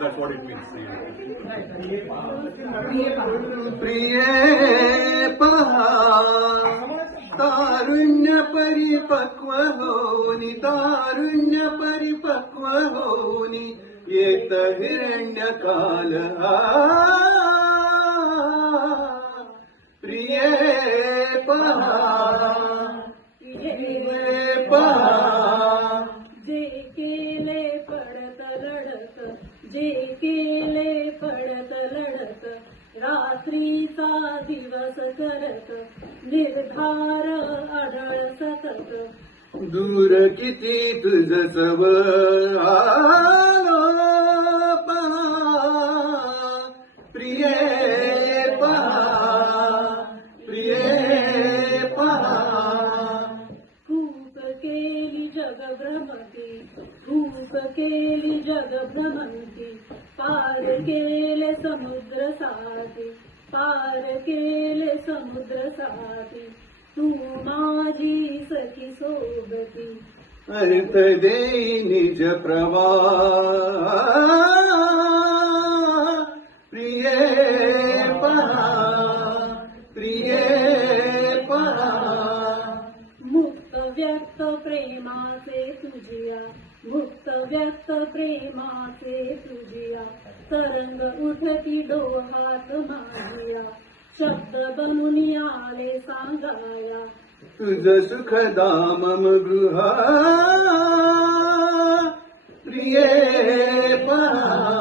that's what it means. प्रिये पहा तारुण्य परिपक्व होनी, तारुण्य परिपक्व होनी, येत हिरण्य काल प्रिये पहा, प्रिये पहा. जे केले पडत लढत, जे केले पडत लढत, रात्रीचा दिवस करत, निर्धार आढळ सतत. दूर किती तुझ सव आलो पहा, प्रिये पहा, प्रिये पहा. खूप केली जग भ्रमती, खूप केली जग भ्रमंती, पार केले समुद्र साथी, पार केले समुद्र साथी. तू माझी सखी सोबती, अर्थ देई निज प्रवाह, प्रिये पहा, प्रिये पहा. मुक्त व्यक्त प्रेमाचे तुझिया, मुक्त व्यक्त प्रेमाचे तुझिया, तरंग उठती डोहात माझिया, शब्द बनून आले सांगाया. तुझ सुखधाम मृहा, प्रिये पहा.